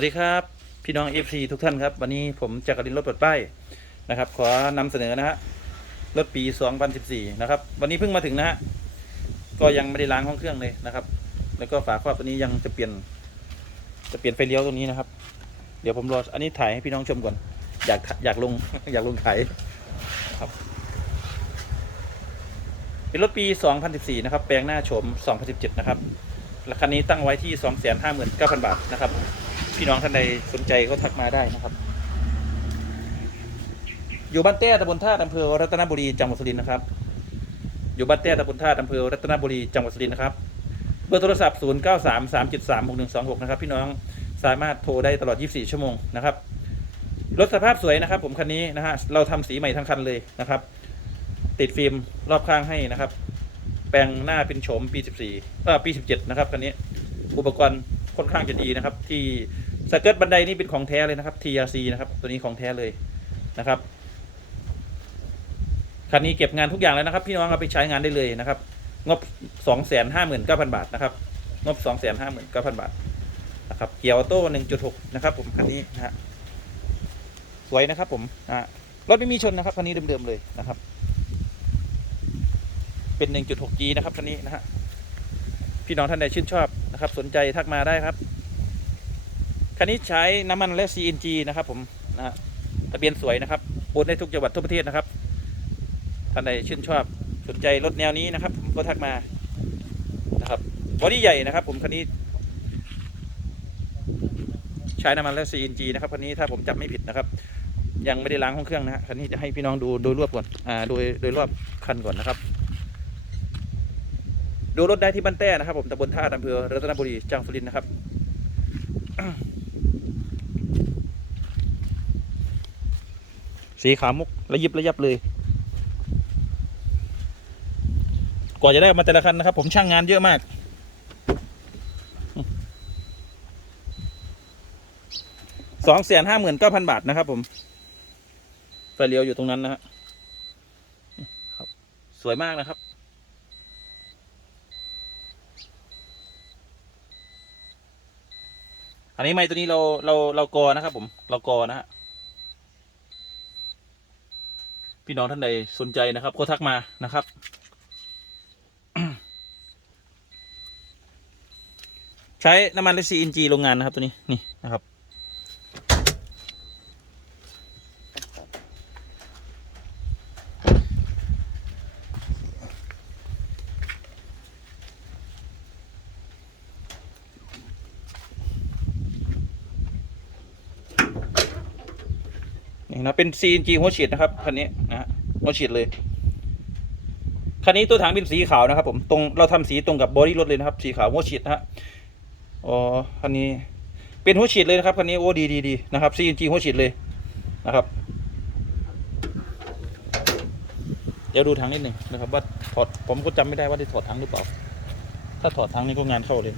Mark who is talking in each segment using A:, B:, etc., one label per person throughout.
A: วัสดีครับ พี่น้อง FC ทุกท่านครับ วันนี้ผมจักรินรถปลดป้ายนะครับ ขอนำเสนอนะฮะรถปี 2014 นะครับ วันนี้เพิ่งมาถึงนะฮะก็ยังไม่ได้ล้างห้องเครื่องเลยนะครับ แล้วก็ฝาครอบตัวนี้ยังจะเปลี่ยน จะเปลี่ยนไฟเลี้ยวตรงนี้นะครับ เดี๋ยวผมรออันนี้ถ่ายให้พี่น้องชมก่อน อยากอยากลงอยากลงถ่ายครับเป็นรถปี 2014 นะครับ แปลงหน้าโฉม 2017 นะครับราคานี้ตั้งไว้ที่ 259,000 บาทนะครับ พี่น้องท่านใดสนใจก็ทักมาได้นะครับ อยู่บ้านแต้ตำบลท่าอำเภอรัตนบุรีจังหวัดสุรินทร์นะครับ อยู่บ้านแต้ตำบลท่าอำเภอรัตนบุรีจังหวัดสุรินทร์นะครับ เบอร์โทรศัพท์ 0 9 3 3 7 3 6 1 2 6 นะครับ พี่น้องสามารถโทรได้ตลอด 24 ชั่วโมงนะครับ รถสภาพสวยนะครับ ผมคันนี้นะฮะ เราทำสีใหม่ทั้งคันเลยนะครับ ติดฟิล์มรอบข้างให้นะครับ แปลงหน้าเป็นโฉมปี 14เอ่อปี 17 นะครับคันนี้ อุปกรณ์ค่อนข้างจะดีนะครับที่ สเกิร์ตบันไดนี่เป็นของแท้เลยนะครับ TRC นะครับตัวนี้ของแท้เลยนะครับคันนี้เก็บงานทุกอย่างแล้วนะครับ พี่น้องเอาไปใช้งานได้เลยนะครับ งบ259,000บาทนะครับ งบ259,000บาทนะครับเกียร์ออโต้1.6นะครับ ผมคันนี้นะฮะสวยนะครับ ผมอ่ารถไม่มีชนนะครับคันนี้เดิมๆเลยนะครับ เป็น 1.6G นะครับคันนี้นะฮะพี่น้องท่านใดชื่นชอบนะครับ สนใจทักมาได้ครับ คันนี้ใช้น้ำมันและ CNG นะครับผมนะทะเบียนสวยนะครับโอนได้ทุกจังหวัดทั่วประเทศนะครับท่านใดชื่นชอบสนใจรถแนวนี้นะครับ ผมก็ทักมานะครับบอดี้ใหญ่นะครับ ผมคันนี้ ใช้น้ำมันและ CNG นะครับคันนี้ถ้าผมจำไม่ผิดนะครับ ยังไม่ได้ล้างห้องเครื่องนะฮะคันนี้จะให้พี่น้องดูโดยรวบก่อนอ่าโดยโดยรอบคันก่อนนะครับ ดูรถได้ที่บ้านแต้นะครับ ผมตำบลท่าอำเภอรัตนบุรีจังหวัดสุรินทร์นะครับ สีขาวมุกระยิบระยับเลยกว่าจะได้มาแต่ละคันนะครับ ผมช่างงานเยอะมาก สองแสนห้าหมื่นเก้าพันบาทนะครับ ผมไฟเลี้ยวอยู่ตรงนั้นนะฮะครับ สวยมากนะครับ อันนี้ไม้ตัวนี้เราเราเรากอนะครับ ผม เรากอนะฮะ พี่น้องท่านใดสนใจนะครับ ก็ทักมานะครับ ใช้น้ำมันเลซีอินจีโรงงานนะครับตัวนี้นี่นะครับ นี่นะเป็น CNG หัวฉีดนะครับคันนี้ หัวฉีดเลย คันนี้ตัวถังเป็นสีขาวนะครับ ผม ตรงเราทำสีตรงกับบอดี้รถเลยนะครับ สีขาวหัวฉีดนะฮะ อ๋อ คันนี้เป็นหัวฉีดเลยนะครับ คันนี้โอ้ดีดีดีนะครับ CNG หัวฉีดเลยนะครับ เดี๋ยวดูถังนิดหนึ่งนะครับว่าถอดผมก็จำไม่ได้ว่าได้ถอดถังหรือเปล่า ถ้าถอดถังนี่ก็งานเข้าเลย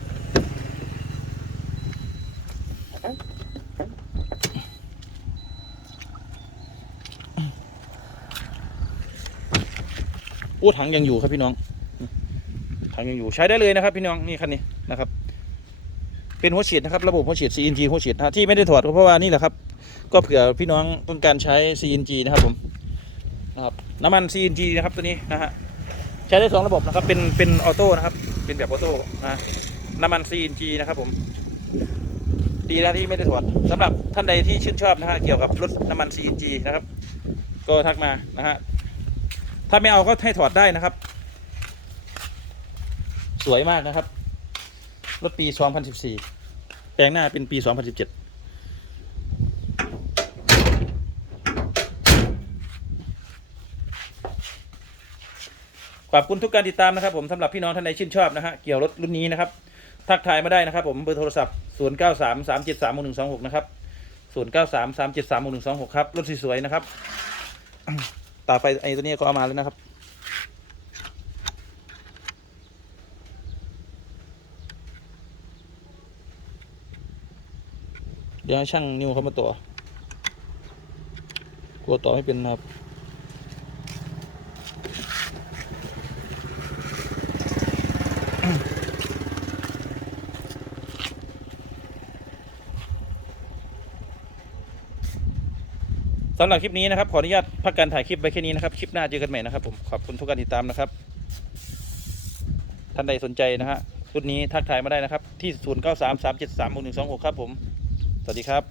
A: โอ้ถังยังอยู่ครับพี่น้องถังยังอยู่ใช้ได้เลยนะครับ พี่น้องนี่คันนี้นะครับ เป็นหัวฉีดนะครับระบบหัวฉีด CNG หัวฉีดนะที่ไม่ได้ถอดก็เพราะว่านี่แหละครับ ก็เผื่อพี่น้องต้องการใช้ CNG นะครับผมนะครับน้ำมัน CNG นะครับตัวนี้นะฮะใช้ได้สองระบบนะครับ เป็นเป็นออโต้นะครับ เป็นแบบออโต้นะน้ำมัน CNG นะครับผมดีนะที่ไม่ได้ถอดสำหรับท่านใดที่ชื่นชอบนะฮะเกี่ยวกับรถน้ำมัน CNG นะครับ ก็ทักมานะฮะ ถ้าไม่เอาก็ให้ถอดได้นะครับ สวยมากนะครับ รถปี 2014 แปลงหน้าเป็นปี 2017ขอบคุณทุกการติดตามนะครับผมสำหรับพี่น้องท่านใดชื่นชอบนะฮะเกี่ยวรถรุ่นนี้นะครับ ทักทายมาได้นะครับผมเบอร์โทรศัพท์ 093 373 6126 นะครับ 093 373 6126 ครับ รถสวยๆนะครับ ตาไฟไอ้ตัวนี้ก็เอามาแล้วนะครับ เดี๋ยวให้ช่างนิ้วเขามาต่อกลัวต่อไม่เป็นนะครับ สำหรับคลิปนี้นะครับ ขออนุญาตพักการถ่ายคลิปไว้แค่นี้นะครับ คลิปหน้าเจอกันใหม่นะครับผม ขอบคุณทุกการติดตามนะครับ ท่านใดสนใจนะฮะชุดนี้ทักทายมาได้นะครับ ที่ 0 9 3 3 7 3 6 1 2 6 ครับผม สวัสดีครับ